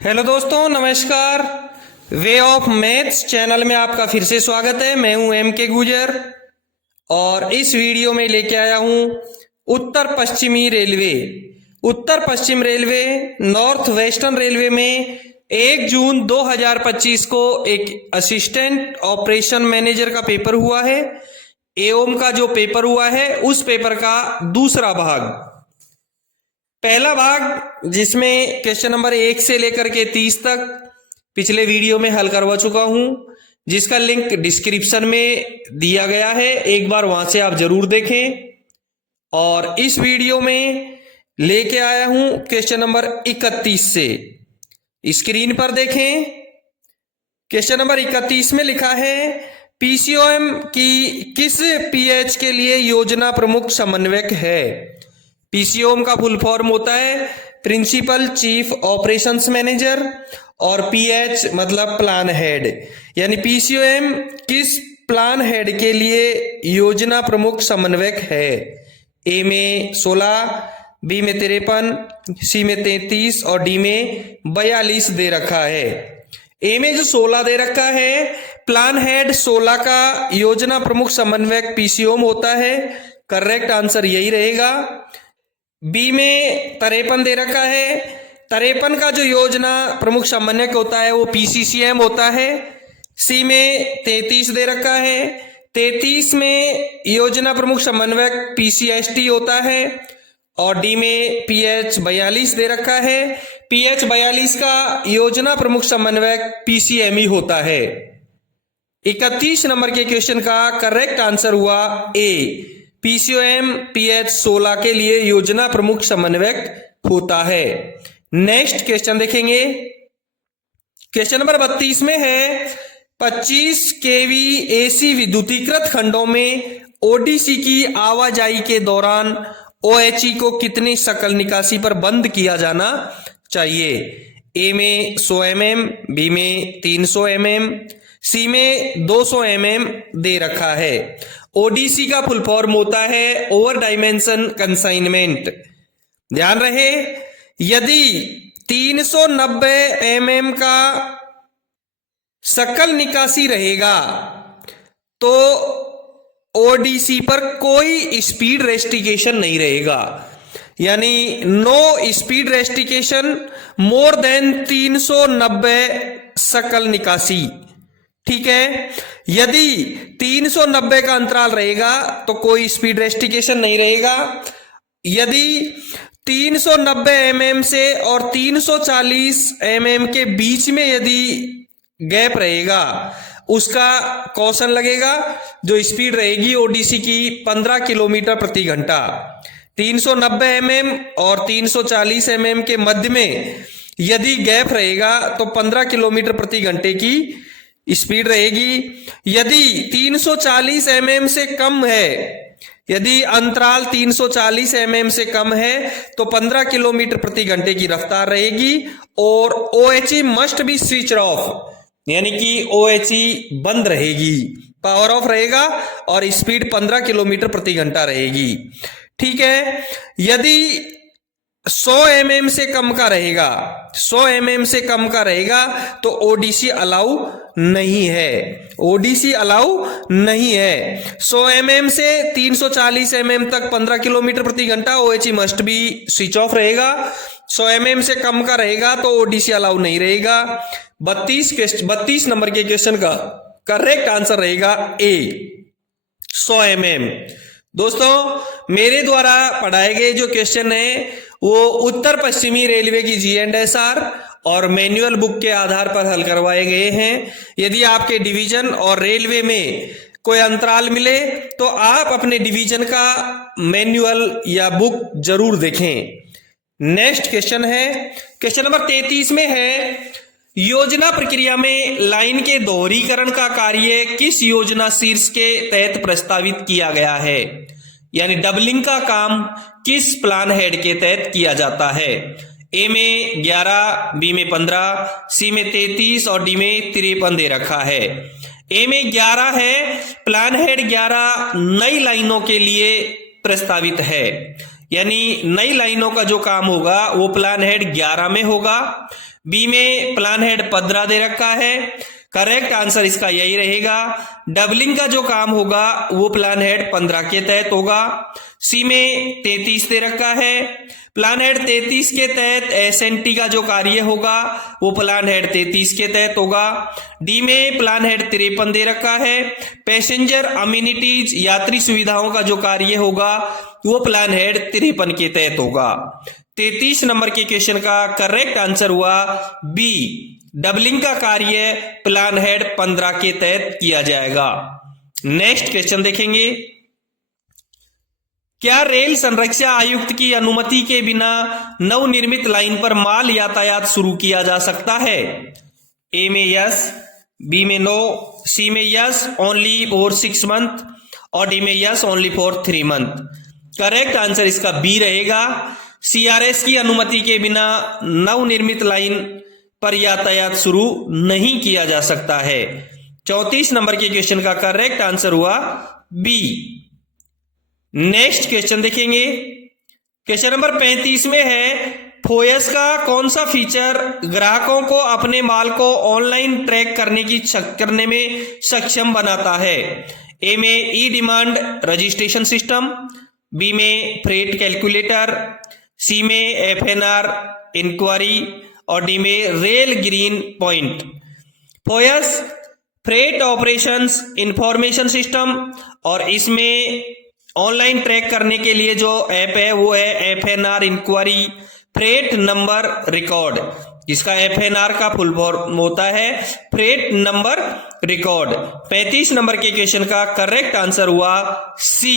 Hello दोस्तों, नमस्कार। Way of maths channel में आपका फिर से स्वागत है। मैं हूं एम के गुजर और इस वीडियो में लेके आया हूं उत्तर पश्चिमी रेलवे। उत्तर पश्चिम रेलवे नॉर्थ वेस्टर्न रेलवे में 1 जून 2025 को एक असिस्टेंट ऑपरेशन मैनेजर का पेपर हुआ है। एओम का जो पेपर हुआ है उस पेपर का दूसरा भाग, पहला भाग जिसमें क्वेश्चन नंबर 1 से लेकर के 30 तक पिछले वीडियो में हल करवा चुका हूं, जिसका लिंक डिस्क्रिप्शन में दिया गया है। एक बार वहां से आप जरूर देखें। और इस वीडियो में लेके आया हूं क्वेश्चन नंबर 31 से। स्क्रीन पर देखें। क्वेश्चन नंबर 31 में लिखा है, पीसीओएम की किस पीएच के लिए योजना प्रमुख समन्वयक है। पीसीओएम का फुल फॉर्म होता है प्रिंसिपल चीफ ऑपरेशंस मैनेजर और पीएच मतलब प्लान हेड। यानी पीसीओएम किस प्लान हेड के लिए योजना प्रमुख समन्वयक है। ए में 16, बी में 53, सी में 33 और डी में 42 दे रखा है। ए में जो 16 दे रखा है, प्लान हेड 16 का योजना प्रमुख समन्वयक पीसीओएम होता है। करेक्ट आंसर यही रहेगा। बी में 53 दे रखा है, 53 का जो योजना प्रमुख समन्वयक होता है वो पीसीसीएम होता है। सी में 33 दे रखा है, 33 में योजना प्रमुख समन्वयक पीसीएसटी होता है। और डी में पीएच 42 दे रखा है, पीएच 42 का योजना प्रमुख समन्वयक पीसीएमई होता है। 31 नंबर के क्वेश्चन का करेक्ट आंसर हुआ ए, पीसीओएम पीएच 16 के लिए योजना प्रमुख समन्वयक होता है। नेक्स्ट क्वेश्चन देखेंगे। क्वेश्चन नंबर 32 में है, 25 केवी एसी विद्युतीकृत खंडों में ओडीसी की आवाजाही के दौरान ओएचई को कितनी सकल निकासी पर बंद किया जाना चाहिए। ए में 100 mm, बी में 300 mm, सी में 200 mm दे रखा है। ओडीसी का फुल फॉर्म होता है ओवर डायमेंशन कंसाइनमेंट। ध्यान रहे, यदि 390 mm का सकल निकासी रहेगा तो ओडीसी पर कोई स्पीड रेस्ट्रिक्शन नहीं रहेगा। यानी no speed restriction more than 390 सकल निकासी। ठीक है, यदि 390 का अंतराल रहेगा तो कोई स्पीड रेस्ट्रिक्शन नहीं रहेगा। यदि 390 mm से और 340 mm के बीच में यदि गैप रहेगा, उसका कौशन लगेगा। जो स्पीड रहेगी ओडीसी की 15 किलोमीटर प्रति घंटा। 390 mm और 340 mm के मध्य में यदि गैप रहेगा तो 15 किलोमीटर प्रति घंटे की स्पीड रहेगी। यदि 340 mm से कम है, यदि अंतराल 340 mm से कम है तो 15 किलोमीटर प्रति घंटे की रफ्तार रहेगी। और OHE must be switch off, यानी कि ओएचई बंद रहेगी, पावर ऑफ रहेगा और स्पीड 15 किलोमीटर प्रति घंटा रहेगी। ठीक है, यदि 100 mm से कम का रहेगा, 100 mm से कम का रहेगा तो ओडीसी अलाउ नहीं है। ओडीसी अलाउ नहीं है। 100 mm से 340 mm तक 15 किलोमीटर प्रति घंटा OHE must be switch off रहेगा। 100 mm से कम का रहेगा तो ओडीसी अलाउ नहीं रहेगा। 32 नंबर के क्वेश्चन का करेक्ट आंसर रहेगा ए, 100 mm। दोस्तों, मेरे द्वारा पढ़ाए गए जो क्वेश्चन है वो उत्तर पश्चिमी रेलवे की जीएंडएसआर और मैनुअल बुक के आधार पर हल करवाए गए हैं। यदि आपके डिवीजन और रेलवे में कोई अंतराल मिले तो आप अपने डिवीजन का मैनुअल या बुक जरूर देखें। नेक्स्ट क्वेश्चन है, क्वेश्चन नंबर 33 में है, योजना प्रक्रिया में लाइन के दोहरीकरण का कार्य किस योजना शीर्ष के तहत प्रस्तावित किया गया है। यानी डबलिंग का काम किस प्लान हेड के तहत किया जाता है। ए में 11, बी में 15, सी में 33 और डी में 53 दे रखा है। ए में 11 है, प्लान हेड 11 नई लाइनों के लिए प्रस्तावित है। यानी नई लाइनों का जो काम होगा वो प्लान हेड 11 में होगा। बी में प्लान हेड 15 दे रखा है, करेक्ट आंसर इसका यही रहेगा। डबलिंग का जो काम होगा वो प्लान हेड 15 के तहत होगा। सी में 33 दे रखा है, प्लान हेड 33 के तहत एसएनटी का जो कार्य होगा वो प्लान हेड 33 के तहत होगा। डी में प्लान हेड 53 दे रखा है, पैसेंजर अम्यूनिटीज यात्री सुविधाओं का जो कार्य होगा वो प्लान हेड 53 के तहत होगा। 33 नंबर के क्वेश्चन का करेक्ट आंसर हुआ बी, डबलिंग का कार्य प्लान हेड 15 के तहत किया जाएगा। नेक्स्ट क्वेश्चन देखेंगे, क्या रेल संरक्षा आयुक्त की अनुमति के बिना नवनिर्मित लाइन पर माल यातायात शुरू किया जा सकता है? ए में यस, बी में नो, सी में यस ओनली फॉर 6 मंथ और डी में yes only for 3 month. Correct answer इसका बी रहेगा। सीआरएस की अनुमति के बिना नवनिर्मित लाइन पर यातायात शुरू नहीं किया जा सकता है। 34 नंबर के क्वेश्चन का करेक्ट आंसर हुआ बी। नेक्स्ट क्वेश्चन देखेंगे, क्वेश्चन नंबर 35 में है, फोयस का कौन सा फीचर ग्राहकों को अपने माल को ऑनलाइन ट्रैक करने में सक्षम बनाता है? ए में E demand registration system, B में फ्रेट कैलकुलेटर, सी में एफएनआर इंक्वायरी और डी में rail green point. FOIS freight operations information system और इसमें ऑनलाइन ट्रैक करने के लिए जो ऐप है वो है एफएनआर इंक्वायरी फ्रेट नंबर रिकॉर्ड, जिसका एफएनआर का फुल फॉर्म होता है फ्रेट नंबर रिकॉर्ड। 35 नंबर के क्वेश्चन का करेक्ट आंसर हुआ सी,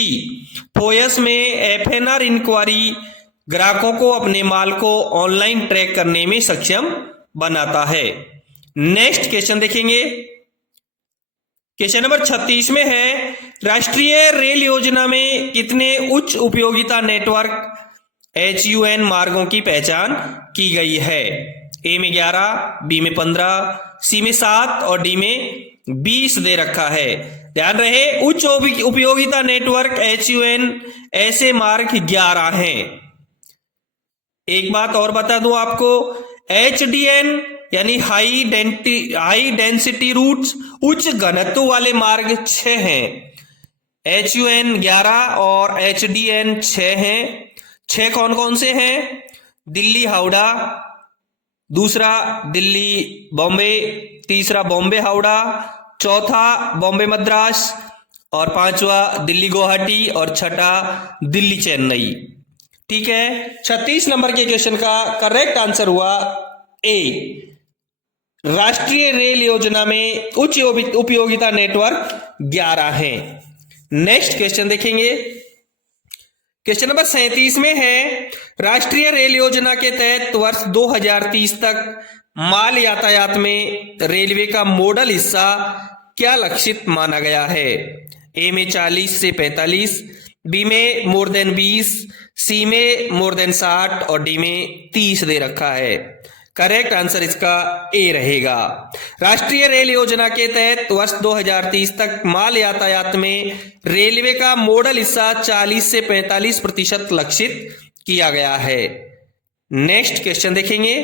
फोयस में एफएनआर इंक्वायरी ग्राहकों को अपने माल को ऑनलाइन ट्रैक करने में सक्षम बनाता है। नेक्स्ट क्वेश्चन देखेंगे, क्वेश्चन नंबर 36 में है, राष्ट्रीय रेल योजना में कितने उच्च उपयोगिता नेटवर्क HUN मार्गों की पहचान की गई है? ए में 11, बी में 15, सी में 7 और डी में 20 दे रखा है। ध्यान रहे, उच्च उपयोगिता नेटवर्क HUN ऐसे मार्ग 11 हैं। एक बात और बता दूं आपको, HDN यानी हाई डेंसिटी रूट्स उच्च घनत्व वाले मार्ग 6 हैं। HUN 11 और HDN 6 हैं। 6 कौन कौन से हैं? दिल्ली हावड़ा, दूसरा दिल्ली बॉम्बे, तीसरा बॉम्बे हावड़ा, चौथा बॉम्बे मद्रास और पांचवा दिल्ली गुवाहाटी और छठा दिल्ली चेन्नई। ठीक है, 36 नंबर के क्वेश्चन का करेक्ट आंसर हुआ ए, राष्ट्रीय रेल योजना में उच्च उपयोगिता नेटवर्क 11 हैं। नेक्स्ट क्वेश्चन देखेंगे, क्वेश्चन नंबर 37 में है, राष्ट्रीय रेल योजना के तहत वर्ष 2030 तक माल यातायात में रेलवे का मॉडल हिस्सा क्या लक्षित माना गया है? ए में 40 से 45, बी में मोर देन 20, सी में मोर देन 60 और डी में 30 दे रखा है। करेक्ट आंसर इसका ए रहेगा। राष्ट्रीय रेल योजना के तहत वर्ष 2030 तक माल यातायात में रेलवे का मॉडल हिस्सा 40 से 45% लक्षित किया गया है। नेक्स्ट क्वेश्चन देखेंगे,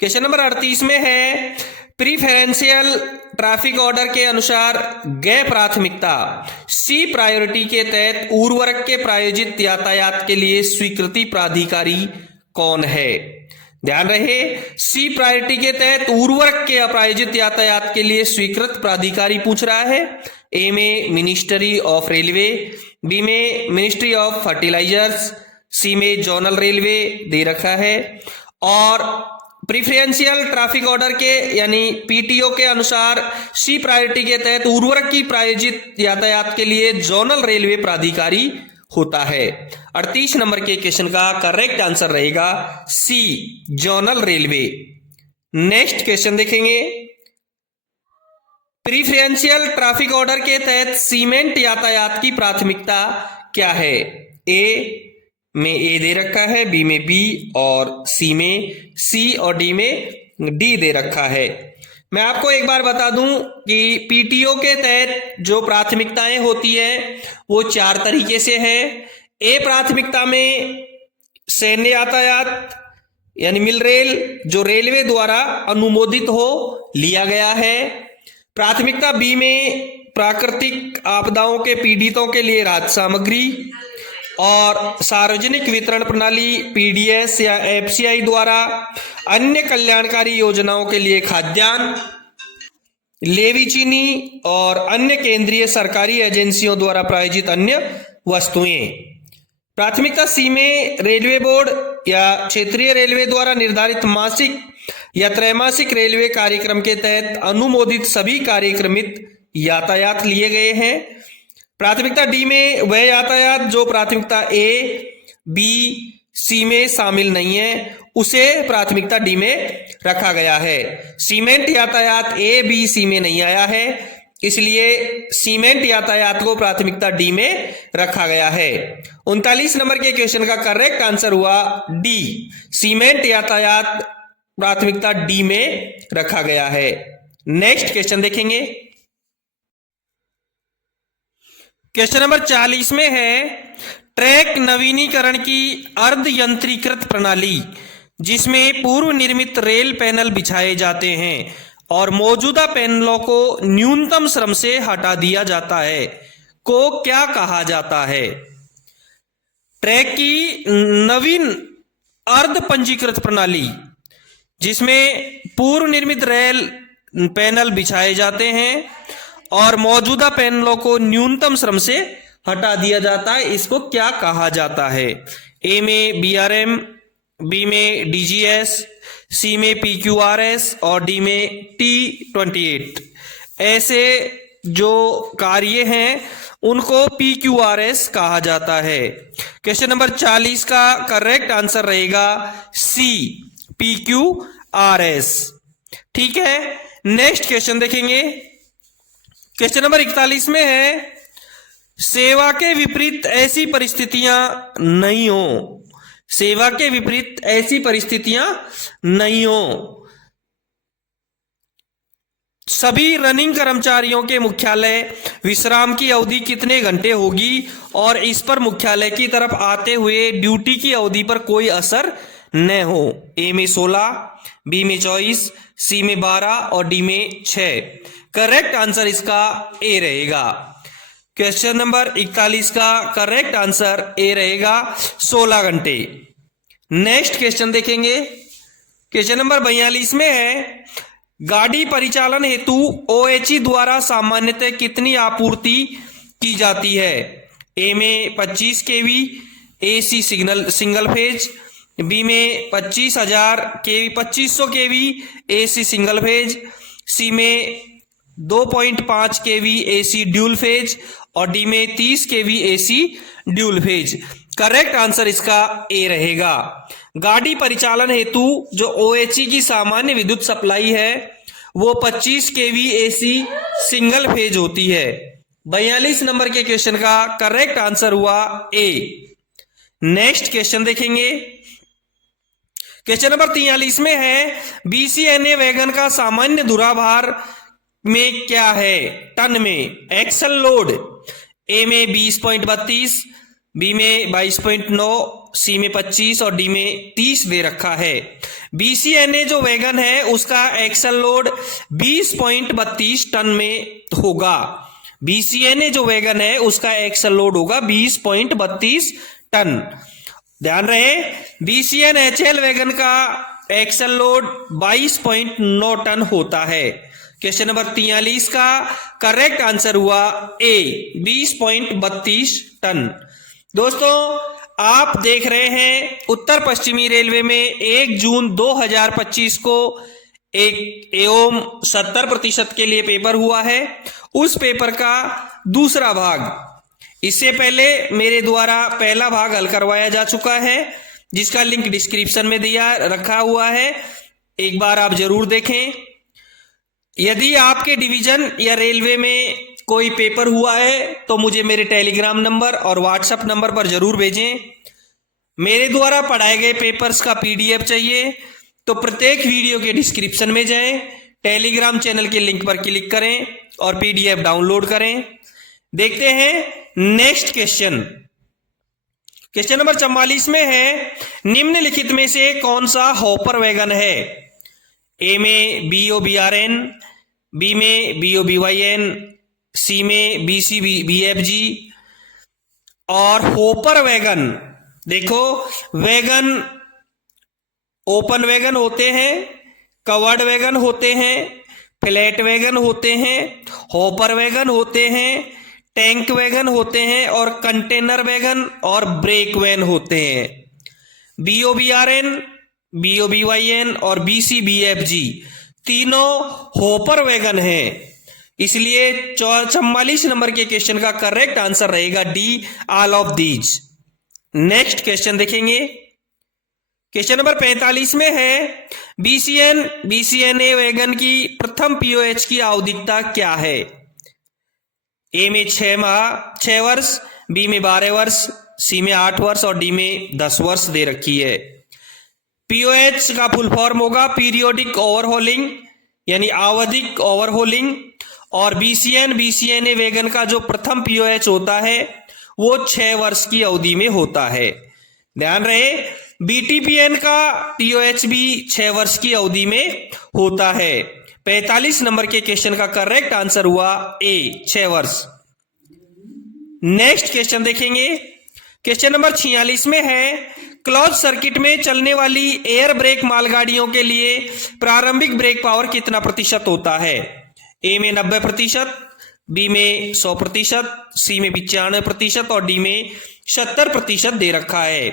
क्वेश्चन नंबर 38 में है, प्रीफरेंशियल ट्रैफिक ऑर्डर के अनुसार गैर प्राथमिकता सी प्रायोरिटी के तहत उर्वरक के प्रायोजित यातायात के लिए स्वीकृति प्राधिकारी कौन है? ध्यान रहे, सी प्रायोरिटी के तहत उर्वरक के प्रायोजित यातायात के लिए स्वीकृत प्राधिकारी पूछ रहा है। ए में मिनिस्ट्री ऑफ रेलवे, बी में मिनिस्ट्री ऑफ फर्टिलाइजर्स, सी में जोनल रेलवे दे रखा है और प्रीफरेंशियल ट्रैफिक ऑर्डर के यानी पीटीओ के अनुसार सी प्रायोरिटी के तहत उर्वरक की प्रायोजित यातायात के लिए जोनल रेलवे प्राधिकारी होता है। 38 नंबर के क्वेश्चन का करेक्ट आंसर रहेगा सी, जोनल रेलवे। नेक्स्ट क्वेश्चन देखेंगे, प्रीफरेंशियल ट्रैफिक ऑर्डर के तहत सीमेंट यातायात की प्राथमिकता क्या है? ए में ए दे रखा है, बी में बी और सी में सी और डी में डी दे रखा है। मैं आपको एक बार बता दूं कि पीटीओ के तहत जो प्राथमिकताएं होती है वो 4 तरीके से है। ए प्राथमिकता में सैन्य यातायात, यानी मिल रेल जो रेलवे द्वारा अनुमोदित हो लिया गया है। प्राथमिकता बी में प्राकृतिक आपदाओं के पीड़ितों के लिए राहत सामग्री और सार्वजनिक वितरण प्रणाली पीडीएस या एफसीआई द्वारा अन्य कल्याणकारी योजनाओं के लिए खाद्यान्न, लेवी चीनी और अन्य केंद्रीय सरकारी एजेंसियों द्वारा प्रायोजित अन्य वस्तुएं। प्राथमिकता सी में रेलवे बोर्ड या क्षेत्रीय रेलवे द्वारा निर्धारित मासिक या त्रैमासिक रेलवे कार्यक्रम के तहत अनुमोदित सभी कार्यक्रमित यातायात लिए गए हैं। प्राथमिकता डी में वह यातायात जो प्राथमिकता ए, बी, सी में शामिल नहीं है उसे प्राथमिकता डी में रखा गया है। सीमेंट यातायात ए, बी, सी में नहीं आया है, इसलिए सीमेंट यातायात को प्राथमिकता डी में रखा गया है। 39 नंबर के क्वेश्चन का करेक्ट आंसर हुआ डी, सीमेंट यातायात प्राथमिकता डी में रखा गया है। नेक्स्ट क्वेश्चन देखेंगे। क्वेश्चन नंबर 40 में है ट्रैक नवीनीकरण की अर्ध यंत्रीकृत प्रणाली जिसमें पूर्व निर्मित रेल पैनल बिछाए जाते हैं और मौजूदा पैनलों को न्यूनतम श्रम से हटा दिया जाता है को क्या कहा जाता है। ट्रैक की नवीन अर्ध पंजीकृत प्रणाली जिसमें पूर्व निर्मित रेल पैनल बिछाए जाते हैं और मौजूदा पैनलों को न्यूनतम श्रम से हटा दिया जाता है, इसको क्या कहा जाता है। ए में बीआरएम, बी में डीजीएस, सी में पीक्यूआरएस और डी में T28। ऐसे जो कार्य हैं उनको पीक्यूआरएस कहा जाता है। क्वेश्चन नंबर 40 का करेक्ट आंसर रहेगा सी, पीक्यूआरएस। ठीक है, नेक्स्ट क्वेश्चन देखेंगे। क्वेश्चन नंबर 41 में है सेवा के विपरीत ऐसी परिस्थितियां नहीं हो, सेवा के विपरीत ऐसी परिस्थितियां नहीं हो। सभी रनिंग कर्मचारियों के मुख्यालय विश्राम की अवधि कितने घंटे होगी और इस पर मुख्यालय की तरफ आते हुए ड्यूटी की अवधि पर कोई असर न हो। ए में 16, बी में 24, सी में 12 और डी में 6। करेक्ट आंसर इसका ए रहेगा। क्वेश्चन नंबर 41 का करेक्ट आंसर ए रहेगा 16 घंटे। नेक्स्ट क्वेश्चन देखेंगे। क्वेश्चन नंबर 42 में है गाड़ी परिचालन हेतु ओएचई द्वारा सामान्यतः कितनी आपूर्ति की जाती है। ए में 25 kV AC single phase, B में 2500 kV AC single phase, C में 2.5 केवी एसी ड्यूल फेज और डी में 30 kV AC dual phase. Correct answer इसका ए रहेगा। गाड़ी परिचालन हेतु जो ओएचई की सामान्य विद्युत सप्लाई है वो 25 केवी एसी सिंगल फेज होती है। 42 नंबर के क्वेश्चन का करेक्ट आंसर हुआ ए। नेक्स्ट क्वेश्चन देखेंगे। क्वेश्चन नंबर 43 में है बीसीएनए वैगन का सामान्य धुराभार में क्या है टन में। एक्सल लोड ए में 20.32, बी में 22.9, सी में 25 और डी में 30 दे रखा है। बीसीएनए जो वैगन है उसका एक्सल लोड 20.32 टन में होगा। बीसीएनए जो वैगन है उसका एक्सल लोड होगा 20.32 टन। ध्यान रहे बीसीएनएचएल वैगन का एक्सल लोड 22.9 टन होता है। क्वेश्चन नंबर 43 का करेक्ट आंसर हुआ ए 20.32 टन। दोस्तों आप देख रहे हैं उत्तर पश्चिमी रेलवे में 1 जून 2025 को एक एवं 70% के लिए पेपर हुआ है। उस पेपर का दूसरा भाग, इससे पहले मेरे द्वारा पहला भाग हल करवाया जा चुका है जिसका लिंक डिस्क्रिप्शन में दिया रखा हुआ है, एक बार आप जरूर देखें। यदि आपके डिवीजन या रेलवे में कोई पेपर हुआ है तो मुझे मेरे टेलीग्राम नंबर और व्हाट्सएप नंबर पर जरूर भेजें। मेरे द्वारा पढ़ाए गए पेपर्स का पीडीएफ चाहिए तो प्रत्येक वीडियो के डिस्क्रिप्शन में जाएं, टेलीग्राम चैनल के लिंक पर क्लिक करें और पीडीएफ डाउनलोड करें। देखते हैं नेक्स्ट क्वेश्चन। क्वेश्चन नंबर 44 में है निम्नलिखित में से कौन सा हॉपर वैगन है? ए में BOBRN, बी में BOBYN, सी में BCBFG। और हॉपर वैगन, देखो वैगन ओपन वैगन होते हैं, कवर्ड वैगन होते हैं, फ्लैट वैगन होते हैं, हॉपर वैगन होते हैं, टैंक वैगन होते हैं और कंटेनर वैगन और ब्रेक वैन होते हैं। BOBRN, BOBYN और BCBFG तीनों हॉपर वैगन हैं। इसलिए 44 नंबर के क्वेश्चन का करेक्ट आंसर रहेगा D, all of these. Next question देखेंगे। क्वेश्चन नंबर 45 में है BCNA वैगन की प्रथम POH की आवधिकता क्या है? ए में 6 वर्ष, बी में 12 वर्ष, सी में 8 वर्ष और डी में 10 वर्ष दे रखी है। POH का फुल फॉर्म होगा पीरियोडिक ओवरहोलिंग, यानी आवधिक ओवरहोलिंग। और BCNA वैगन का जो प्रथम POH होता है वो 6 वर्ष की अवधि में होता है। ध्यान रहे, BTPN का POH भी 6 वर्ष की अवधि में होता है। 45 नंबर के क्वेश्चन का करेक्ट आंसर हुआ ए, 6 वर्ष। नेक्स्ट क्वेश्चन देखेंगे। क्वेश्चन नंबर 46 में है क्लोज सर्किट में चलने वाली एयर ब्रेक मालगाड़ियों के लिए प्रारंभिक ब्रेक पावर कितना प्रतिशत होता है? ए में 90%, बी में 100%, सी में 95% और डी में 70% दे रखा है।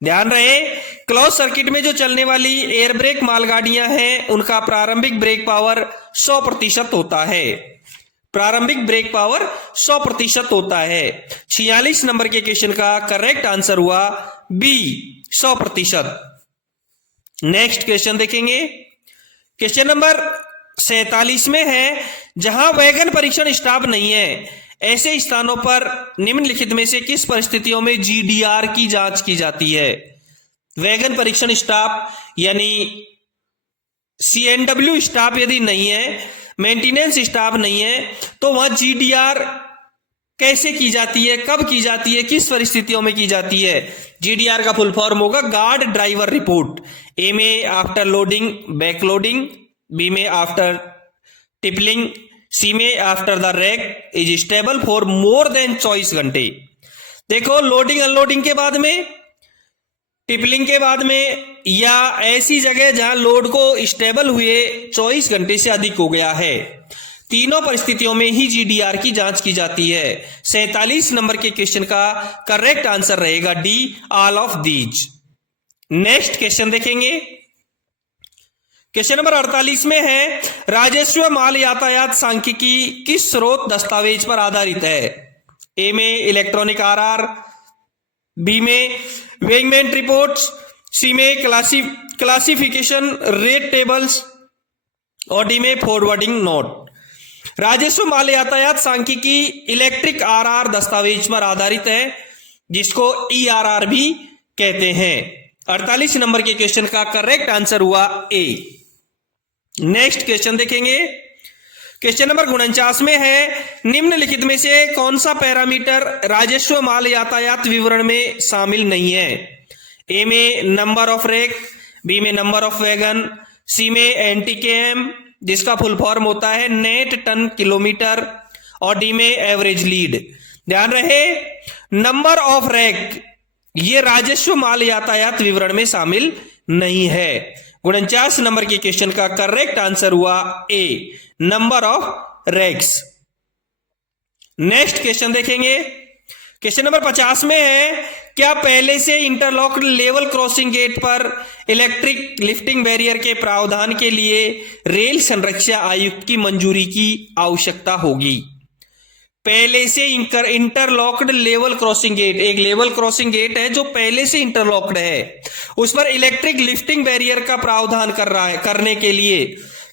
ध्यान रहे, क्लोज सर्किट में जो चलने वाली एयर ब्रेक मालगाड़ियां हैं उनका प्रारंभिक ब्रेक पावर 100% होता है। प्रारंभिक ब्रेक पावर 100% होता है। 46 नंबर के क्वेश्चन का करेक्ट आंसर हुआ बी, 100%। नेक्स्ट क्वेश्चन देखेंगे। क्वेश्चन नंबर 47 में है जहां वैगन परीक्षण स्टाफ नहीं है ऐसे स्थानों पर निम्नलिखित में से किस परिस्थितियों में GDR की जांच की जाती है? वैगन परीक्षण स्टाफ यानी CNW स्टाफ यदि नहीं है, मेंटेनेंस स्टाफ नहीं है, तो वहां GDR कैसे की जाती है, कब की जाती है, किस परिस्थितियों में की जाती है? GDR का फुल फॉर्म होगा गार्ड ड्राइवर रिपोर्ट। ए में after loading back loading, B में आफ्टर टिपलिंग, सी में after the rack is stable for more than 24 घंटे। देखो, लोडिंग अनलोडिंग के बाद में, टिपलिंग के बाद में, या ऐसी जगह जहां लोड को स्टेबल हुए 24 घंटे से अधिक हो गया है, तीनों परिस्थितियों में ही GDR की जांच की जाती है। 47 नंबर के क्वेश्चन का करेक्ट आंसर रहेगा D, all of these. Next question देखेंगे। क्वेश्चन नंबर 48 में है राजस्व माल यातायात सांख्यिकी किस स्रोत दस्तावेज पर आधारित है? ए में इलेक्ट्रॉनिक RR, बी में वेइंगमेंट रिपोर्ट्स, सी में क्लासिफिकेशन रेट टेबल्स और डी में फॉरवर्डिंग नोट। राजस्व माल यातायात सांख्यिकी इलेक्ट्रिक RR दस्तावेज पर आधारित है, जिसको ERR भी कहते हैं। 48 नंबर के क्वेश्चन का करेक्ट आंसर हुआ ए। नेक्स्ट क्वेश्चन देखेंगे। क्वेश्चन नंबर 49 में है निम्नलिखित में से कौन सा पैरामीटर राजस्व माल यातायात विवरण में शामिल नहीं है? ए में नंबर ऑफ रैक, बी में नंबर ऑफ वैगन, सी में NTKM जिसका फुल फॉर्म होता है नेट टन किलोमीटर और डी में एवरेज लीड। ध्यान रहे, नंबर ऑफ रैक ये राजस्व माल यातायात विवरण में शामिल नहीं है। 49 नंबर के क्वेश्चन का करेक्ट आंसर हुआ A, number of racks. Next question देखेंगे। क्वेश्चन नंबर 50 में है क्या पहले से इंटरलॉक्ड लेवल क्रॉसिंग गेट पर इलेक्ट्रिक लिफ्टिंग बैरियर के प्रावधान के लिए रेल संरक्षा आयुक्त की मंजूरी की आवश्यकता होगी? पहले से इंटरलॉक्ड लेवल क्रॉसिंग गेट, एक लेवल क्रॉसिंग गेट है जो पहले से इंटरलॉक्ड है, उस पर इलेक्ट्रिक लिफ्टिंग बैरियर का प्रावधान करने के लिए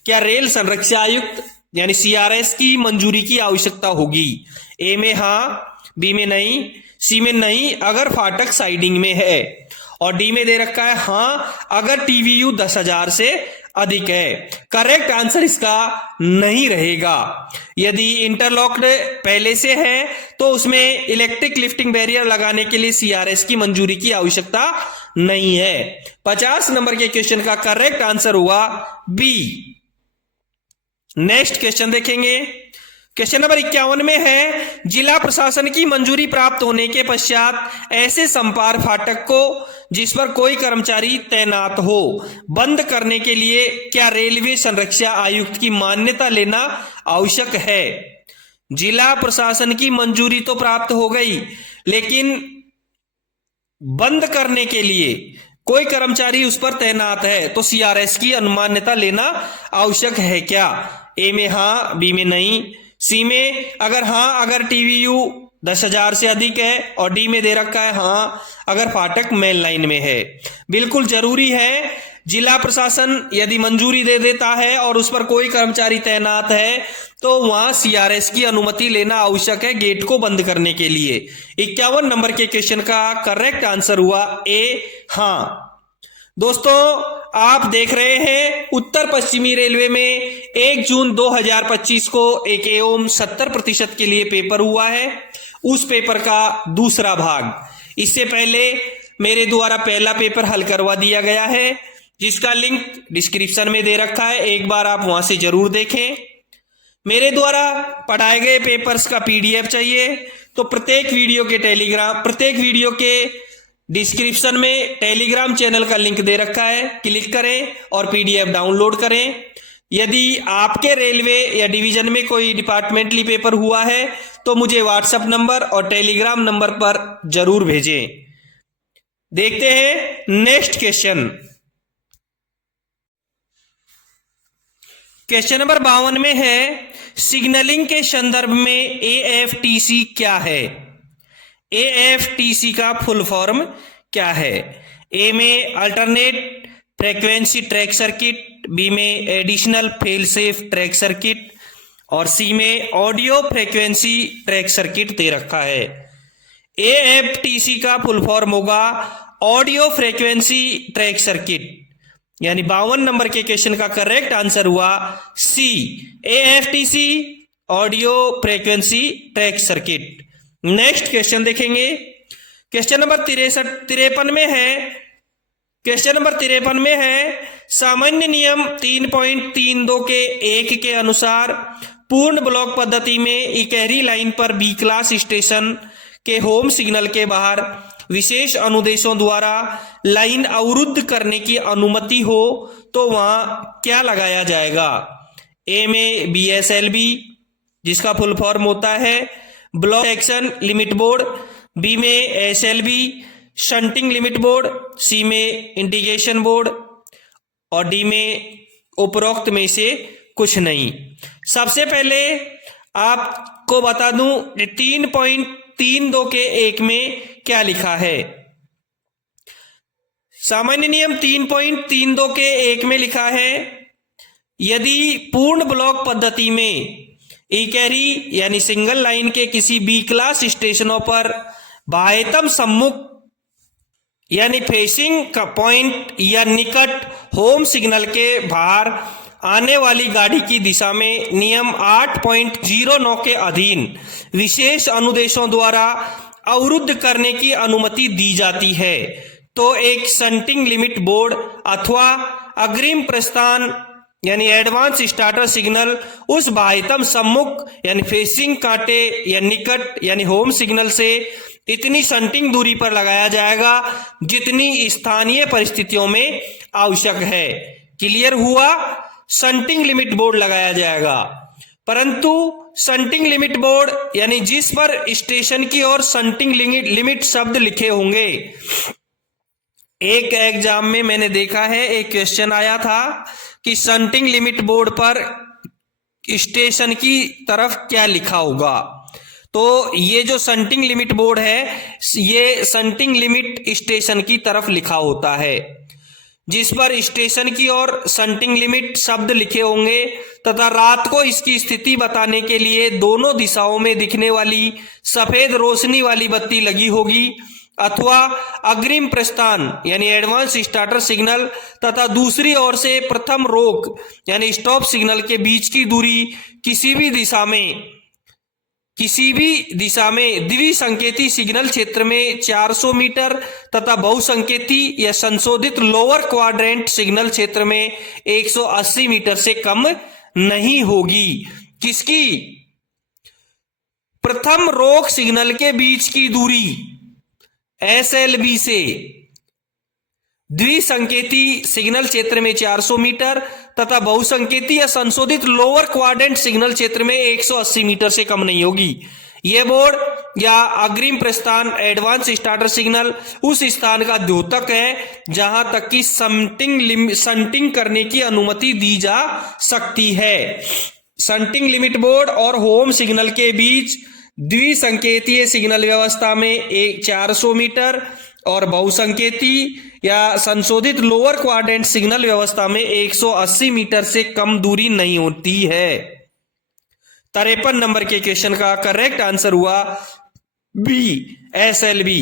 क्या रेल संरक्षा आयुक्त यानी CRS की मंजूरी की आवश्यकता होगी? ए में हाँ, बी में नहीं, सी में नहीं अगर फाटक साइडिंग में है और डी में दे रखा है हाँ अगर TVU 10,000 से अधिक है। करेक्ट आंसर इसका नहीं रहेगा। यदि इंटरलॉक्ड पहले से है तो उसमें इलेक्ट्रिक लिफ्टिंग बैरियर लगाने के लिए सीआरएस की मंजूरी की आवश्यकता नहीं है। 50 नंबर के क्वेश्चन का करेक्ट आंसर हुआ बी। नेक्स्ट क्वेश्चन देखेंगे। क्वेश्चन नंबर 51 में है, जिला प्रशासन की मंजूरी प्राप्त होने के पश्चात ऐसे संपार फाटक को जिस पर कोई कर्मचारी तैनात हो बंद करने के लिए क्या रेलवे संरक्षा आयुक्त की मान्यता लेना आवश्यक है? जिला प्रशासन की मंजूरी तो प्राप्त हो गई, लेकिन बंद करने के लिए कोई कर्मचारी उस पर तैनात है तो सीआरएस की अनुमान्यता लेना आवश्यक है क्या? ए में हां, बी में नहीं, सी में अगर हां अगर टीवीयू 10,000 से अधिक है, और डी में दे रखा है हां अगर फाटक मेन लाइन में है। बिल्कुल जरूरी है, जिला प्रशासन यदि मंजूरी दे देता है और उस पर कोई कर्मचारी तैनात है तो वहां सीआरएस की अनुमति लेना आवश्यक है गेट को बंद करने के लिए। 51 नंबर के क्वेश्चन का करेक्ट आंसर हुआ ए हां। दोस्तों आप देख रहे हैं उत्तर पश्चिमी रेलवे में 1 जून 2025 को एक एवं 70% के लिए पेपर हुआ है। उस पेपर का दूसरा भाग, इससे पहले मेरे द्वारा पहला पेपर हल करवा दिया गया है, जिसका लिंक डिस्क्रिप्शन में दे रखा है, एक बार आप वहां से जरूर देखें। मेरे द्वारा पढ़ाए गए पेपर्स का पीडीएफ चाहिए तो प्रत्येक वीडियो के डिस्क्रिप्शन में टेलीग्राम चैनल का लिंक दे रखा है, क्लिक करें और पीडीएफ डाउनलोड करें। यदि आपके रेलवे या डिवीजन में कोई डिपार्टमेंटली पेपर हुआ है तो मुझे व्हाट्सएप नंबर और टेलीग्राम नंबर पर जरूर भेजें। देखते हैं नेक्स्ट क्वेश्चन। क्वेश्चन नंबर 52 में है, सिग्नलिंग के संदर्भ में एएफटीसी क्या है? एएफटीसी का फुल फॉर्म क्या है? ए में alternate frequency track circuit, B में additional fail safe track circuit और सी में ऑडियो फ्रीक्वेंसी ट्रैक सर्किट दे रखा है। एएफटीसी का फुल फॉर्म होगा ऑडियो फ्रीक्वेंसी ट्रैक सर्किट, यानी 52 नंबर के क्वेश्चन का करेक्ट आंसर हुआ C, AFTC audio frequency track circuit. Next question देखेंगे। क्वेश्चन नंबर 53 में है, सामान्य नियम 3.32 के 1 के अनुसार पूर्ण ब्लॉक पद्धति में इकहरी लाइन पर बी क्लास स्टेशन के होम सिग्नल के बाहर विशेष अनुदेशों द्वारा लाइन अवरुद्ध करने की अनुमति हो तो वहां क्या लगाया जाएगा? ए में बीएसएलबी, जिसका फुल फॉर्म होता है block action limit board, B में SLB shunting limit board, C में इंटीग्रेशन बोर्ड और डी में उपरोक्त में से कुछ नहीं। सबसे पहले आपको बता दूं 3.32 के 1 में क्या लिखा है। सामान्य नियम 3.32 के 1 में लिखा है, यदि पूर्ण ब्लॉक पद्धति में इकहरी यानी सिंगल लाइन के किसी बी क्लास स्टेशनों पर बाह्यतम सम्मुख यानी फेसिंग का पॉइंट या निकट होम सिग्नल के बाहर आने वाली गाड़ी की दिशा में नियम 8.09 के अधीन विशेष अनुदेशों द्वारा अवरुद्ध करने की अनुमति दी जाती है तो एक शंटिंग लिमिट बोर्ड अथवा अग्रिम प्रस्थान यानी एडवांस स्टार्टर सिग्नल उस बाह्यतम सम्मुख यानी फेसिंग कांटे या निकट यानी होम सिग्नल से इतनी शंटिंग दूरी पर लगाया जाएगा जितनी स्थानीय परिस्थितियों में आवश्यक है। क्लियर हुआ? शंटिंग लिमिट बोर्ड लगाया जाएगा, परंतु शंटिंग लिमिट बोर्ड यानी जिस पर स्टेशन की ओर शंटिंग लिमिट शब्द लिखे होंगे। एक एग्जाम में मैंने देखा है, एक क्वेश्चन आया था कि शंटिंग लिमिट बोर्ड पर स्टेशन की तरफ क्या लिखा होगा। तो ये जो शंटिंग लिमिट बोर्ड है, ये शंटिंग लिमिट स्टेशन की तरफ लिखा होता है, जिस पर स्टेशन की ओर शंटिंग लिमिट शब्द लिखे होंगे तथा रात को इसकी स्थिति बताने के लिए दोनों दिशाओं में दिखने वाली सफेद रोशनी वाली बत्ती लगी होगी अथवा अग्रिम प्रस्थान यानी एडवांस स्टार्टर सिग्नल तथा दूसरी ओर से प्रथम रोक यानी स्टॉप सिग्नल के बीच की दूरी किसी भी दिशा में द्विसंकेती सिग्नल क्षेत्र में 400 मीटर तथा बहुसंकेती या संशोधित लोअर क्वाड्रेंट सिग्नल क्षेत्र में 180 मीटर से कम नहीं होगी। किसकी? प्रथम रोक सिग्नल के बीच की दूरी SLB से द्विसंकेती सिग्नल क्षेत्र में 400 मीटर तथा बहुसंकेती या संशोधित लोअर क्वाड्रेंट सिग्नल क्षेत्र में 180 मीटर से कम नहीं होगी। यह बोर्ड या अग्रिम प्रस्थान एडवांस स्टार्टर सिग्नल उस स्थान का द्योतक है जहां तक कि संटिंग करने की अनुमति दी जा सकती है। संटिंग लिमिट बोर्ड और होम सिग्नल के बीच द्विसंकेतीय सिग्नल व्यवस्था में 400 मीटर और बहुसंकेती या संशोधित लोअर क्वाड्रेंट सिग्नल व्यवस्था में 180 मीटर से कम दूरी नहीं होती है। 53 नंबर के क्वेश्चन का करेक्ट आंसर हुआ बी, SLB।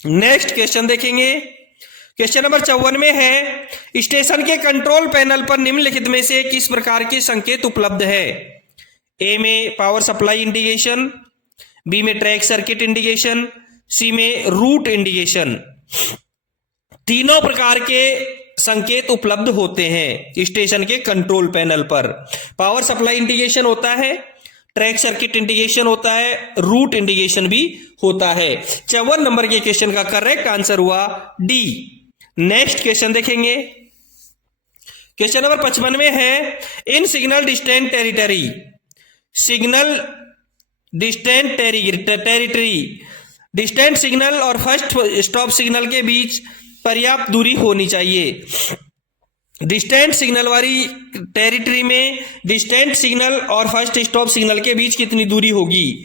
नेक्स्ट क्वेश्चन देखेंगे। क्वेश्चन नंबर 54 में है, स्टेशन के कंट्रोल पैनल पर निम्नलिखित में से किस प्रकार के संकेत उपलब्ध है? ए में पावर सप्लाई इंडिकेशन, बी में ट्रैक सर्किट इंडिकेशन, सी में रूट इंडिकेशन। तीनों प्रकार के संकेत उपलब्ध होते हैं स्टेशन के कंट्रोल पैनल पर। पावर सप्लाई इंडिकेशन होता है, ट्रैक सर्किट इंडिकेशन होता है, रूट इंडिकेशन भी होता है। 54 नंबर के क्वेश्चन का करेक्ट आंसर हुआ डी। नेक्स्ट क्वेश्चन देखेंगे। क्वेश्चन नंबर 55 में है, in signal distant territory distant signal और फर्स्ट स्टॉप सिग्नल के बीच पर्याप्त दूरी होनी चाहिए। डिस्टेंट सिग्नल वाली टेरिटरी में डिस्टेंट सिग्नल और फर्स्ट स्टॉप सिग्नल के बीच कितनी दूरी होगी?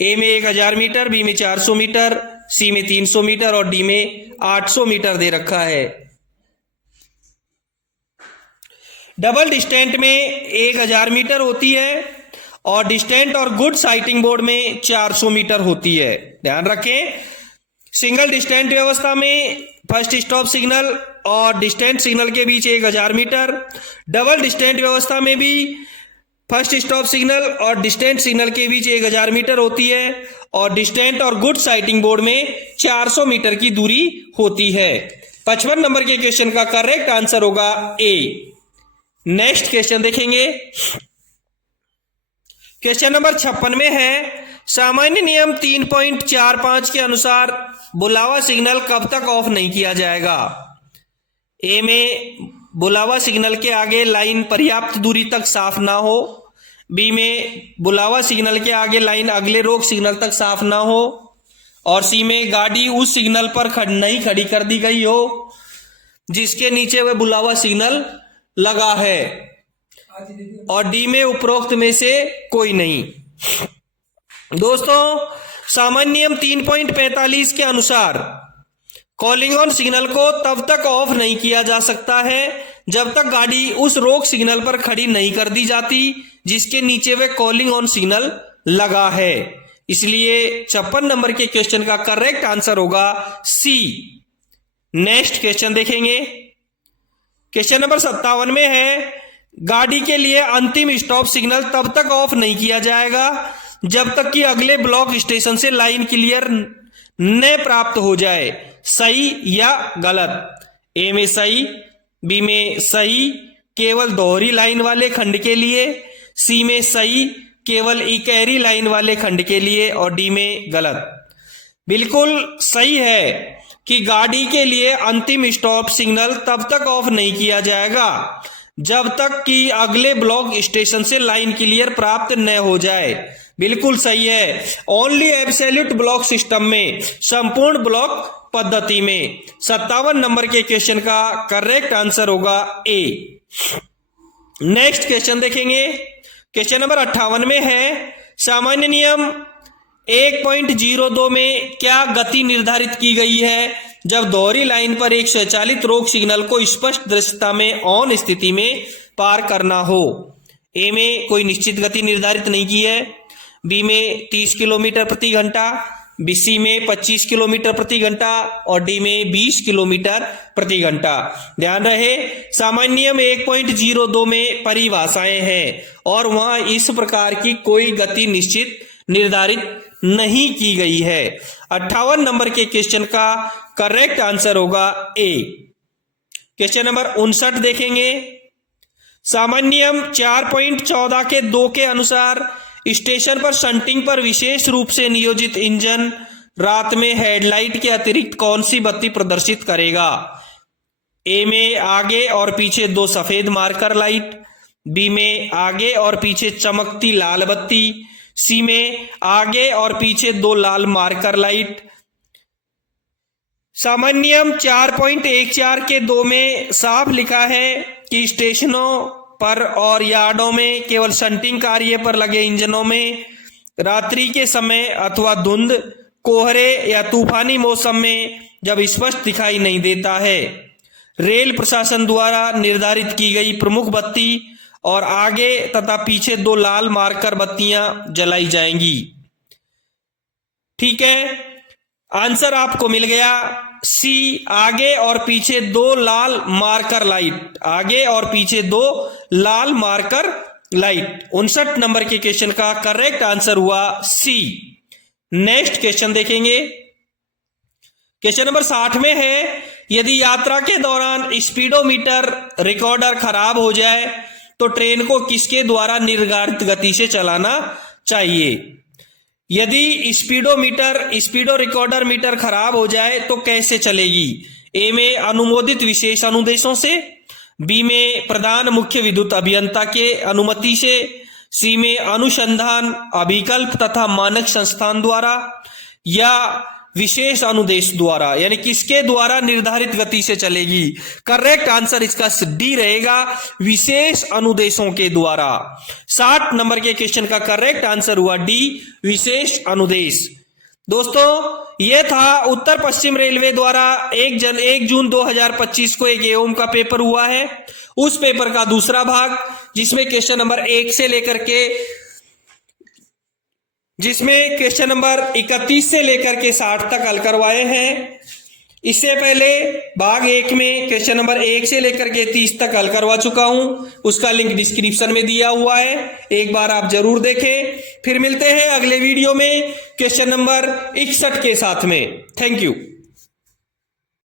ए में 1000 मीटर, बी में 400 मीटर, सी में 300 मीटर और डी में 800 मीटर दे रखा है। डबल डिस्टेंट में 1000 मीटर होती है और डिस्टेंट और गुड साइटिंग बोर्ड में 400 मीटर होती है। ध्यान रखें, सिंगल डिस्टेंट व्यवस्था में फर्स्ट स्टॉप सिग्नल और डिस्टेंट सिग्नल के बीच 1000 मीटर, डबल डिस्टेंट व्यवस्था में भी फर्स्ट स्टॉप सिग्नल और डिस्टेंट सिग्नल के बीच 1000 मीटर होती है और डिस्टेंट और गुड साइटिंग बोर्ड में 400 मीटर की दूरी होती है। 55 नंबर के क्वेश्चन का करेक्ट आंसर होगा ए। नेक्स्ट क्वेश्चन देखेंगे। क्वेश्चन नंबर 56 में है, सामान्य नियम 3.45 के अनुसार बुलावा सिग्नल कब तक ऑफ नहीं किया जाएगा? ए में बुलावा सिग्नल के आगे लाइन पर्याप्त दूरी तक साफ ना हो, बी में बुलावा सिग्नल के आगे लाइन अगले रोक सिग्नल तक साफ ना हो और सी में गाड़ी उस सिग्नल पर नहीं खड़ी कर दी गई हो जिसके नीचे वह बुलावा सिग्नल लगा है और डी में उपरोक्त में से कोई नहीं। दोस्तों, सामान्य नियम 3.45 के अनुसार कॉलिंग ऑन सिग्नल को तब तक ऑफ नहीं किया जा सकता है जब तक गाड़ी उस रोक सिग्नल पर खड़ी नहीं कर दी जाती जिसके नीचे वह कॉलिंग ऑन सिग्नल लगा है। इसलिए 56 नंबर के क्वेश्चन का करेक्ट आंसर होगा सी। नेक्स्ट क्वेश्चन देखेंगे। क्वेश्चन नंबर 57 में है, गाड़ी के लिए अंतिम स्टॉप सिग्नल तब तक ऑफ नहीं किया जाएगा जब तक कि अगले ब्लॉक स्टेशन से लाइन क्लियर न प्राप्त हो जाए। सही या गलत? ए में सही, बी में सही केवल दोहरी लाइन वाले खंड के लिए, सी में सही केवल इकहरी लाइन वाले खंड के लिए और डी में गलत। बिल्कुल सही है कि गाड़ी के लिए अंतिम स्टॉप सिग्नल तब तक ऑफ नहीं किया जाएगा जब तक कि अगले ब्लॉक स्टेशन से लाइन क्लियर प्राप्त न हो जाए। बिल्कुल सही है। ओनली एब्सोल्यूट ब्लॉक सिस्टम में, संपूर्ण ब्लॉक पद्धति में। 57 नंबर के क्वेश्चन का करेक्ट आंसर होगा ए। नेक्स्ट क्वेश्चन देखेंगे। क्वेश्चन नंबर 58 में है, सामान्य नियम 1.02 में क्या गति निर्धारित की गई है जब दोहरी लाइन पर एक स्वचालित रोक सिग्नल को स्पष्ट दृश्यता में ऑन स्थिति में पार करना हो? ए में कोई निश्चित गति निर्धारित नहीं की है, बी में 30 किलोमीटर प्रति घंटा, सी में 25 किलोमीटर प्रति घंटा और डी में 20 किलोमीटर प्रति घंटा। ध्यान रहे सामान्यम 1.02 में परिभाषाएं हैं और वहां इस प्रकार की कोई गति निश्चित निर्धारित नहीं की गई है। 58 नंबर के क्वेश्चन का करेक्ट आंसर होगा ए। क्वेश्चन नंबर 59 देखेंगे। सामान्यम 4.14 के 2 के अनुसार स्टेशन पर शंटिंग पर विशेष रूप से नियोजित इंजन रात में हेडलाइट के अतिरिक्त कौन सी बत्ती प्रदर्शित करेगा? ए में आगे और पीछे 2 सफेद मार्कर लाइट, बी में आगे और पीछे चमकती लाल बत्ती, सी में आगे और पीछे 2 लाल मार्कर लाइट। सामान्यम 4.14 के 2 में साफ लिखा है कि स्टेशनों पर और यार्डों में केवल शंटिंग कार्य पर लगे इंजनों में रात्रि के समय अथवा धुंध, कोहरे या तूफानी मौसम में जब स्पष्ट दिखाई नहीं देता है, रेल प्रशासन द्वारा निर्धारित की गई प्रमुख बत्ती और आगे तथा पीछे 2 लाल मार्कर बत्तियां जलाई जाएंगी। ठीक है, आंसर आपको मिल गया सी, आगे और पीछे 2 लाल मार्कर लाइट, आगे और पीछे 2 लाल मार्कर लाइट। 59 नंबर के क्वेश्चन का करेक्ट आंसर हुआ सी। नेक्स्ट क्वेश्चन देखेंगे। क्वेश्चन नंबर 60 में है, यदि यात्रा के दौरान स्पीडोमीटर रिकॉर्डर खराब हो जाए तो ट्रेन को किसके द्वारा निर्धारित गति से चलाना चाहिए? यदि स्पीडो रिकॉर्डर मीटर खराब हो जाए तो कैसे चलेगी? ए में अनुमोदित विशेष अनुदेशों से, बी में प्रधान मुख्य विद्युत अभियंता के अनुमति से, सी में अनुसंधान अभिकल्प तथा मानक संस्थान द्वारा, या विशेष अनुदेश द्वारा, यानी किसके द्वारा निर्धारित गति से चलेगी? करेक्ट आंसर इसका डी रहेगा, विशेष अनुदेशों के द्वारा। 60 नंबर के क्वेश्चन का करेक्ट आंसर हुआ डी, विशेष अनुदेश। दोस्तों यह था उत्तर पश्चिम रेलवे द्वारा 1 जून 2025 को एक एओम का पेपर हुआ है, उस पेपर का दूसरा भाग जिसमें क्वेश्चन नंबर 1 से लेकर के 31 से लेकर के 60 तक हल करवाए हैं। इससे पहले भाग 1 में क्वेश्चन नंबर 1 से लेकर के 30 तक हल करवा चुका हूं, उसका लिंक डिस्क्रिप्शन में दिया हुआ है, एक बार आप जरूर देखें। फिर मिलते हैं अगले वीडियो में क्वेश्चन नंबर 61 के साथ में। Thank you.